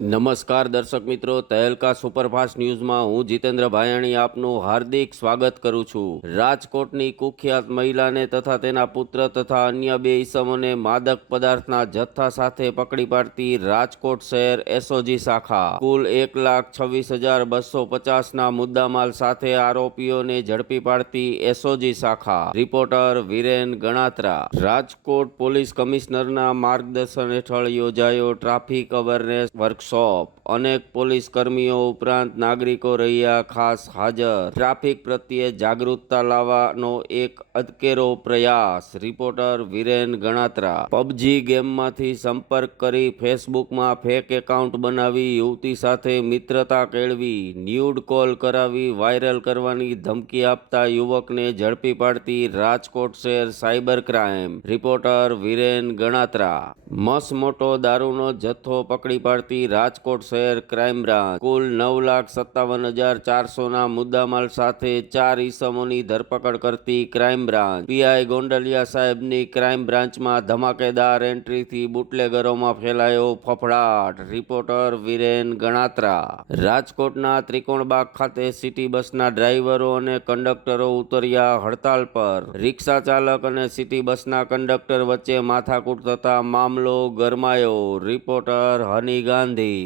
નમસ્કાર દર્શક મિત્રો, તહેલકા સુપરફાસ્ટ ન્યૂઝમાં હું જીતેન્દ્ર ભાયાણી આપનું હાર્દિક સ્વાગત કરું છું। રાજકોટની કુખ્યાત મહિલાને તથા તેના પુત્ર તથા અન્ય બે ઈસમોને માદક પદાર્થના જથ્થા સાથે પકડી પાડતી રાજકોટ શહેર એસઓજી શાખા કુલ 1,26,250ના મુદ્દામાલ સાથે આરોપીઓને ઝડપી પાડતી એસઓજી શાખા રિપોર્ટર વિરેન ગણાત્રા। રાજકોટ પોલીસ કમિશનરના માર્ગદર્શન હેઠળ યોજાયો ટ્રાફિક અવેરનેસ વર્કશોપ। અનેક પોલીસ કર્મીઓ ઉપરાંત નાગરિકો રહ્યા ખાસ હાજર। ટ્રાફિક પ્રત્યે જાગૃતતા લાવવાનો એક અદકેરો પ્રયાસ। રિપોર્ટર વિરેન ગણાત્રા। પબજી ગેમમાંથી સંપર્ક કરી ફેસબુકમાં ફેક એકાઉન્ટ બનાવી યુવતી સાથે મિત્રતા કેળવી ન્યૂડ કોલ કરાવી વાયરલ કરવાની ધમકી આપતા યુવકને ઝડપી પાડતી રાજકોટ શહેર cyber crime. Reporter Viren Ganatra. મસમોટો દારૂનો જથ્થો પકડી પાડતી રાજકોટ શહેર ક્રાઇમ બ્રાન્ચ કુલ 9,57,400ના મુદ્દામાલ સાથે 4 ઈસમોની ધરપકડ કરતી ક્રાઇમ બ્રાન્ચ પીઆઈ ગોંડલિયા સાહેબની ક્રાઇમ બ્રાન્ચમાં ધમાકેદાર એન્ટ્રીથી બુટલેગરોમાં ફેલાયો ફફડાટ। રિપોર્ટર વિરેન ગણાત્રા। રાજકોટના ત્રિકોણબાગ ખાતે સિટી બસના ડ્રાઈવરો અને કંડક્ટરો ઉતર્યા હડતાલ પર। રિક્ષા ચાલક અને સિટી બસના કંડક્ટર વચ્ચે માથાકૂટ થતા મામલો ગરમાયો। રિપોર્ટર હની ગાંધી।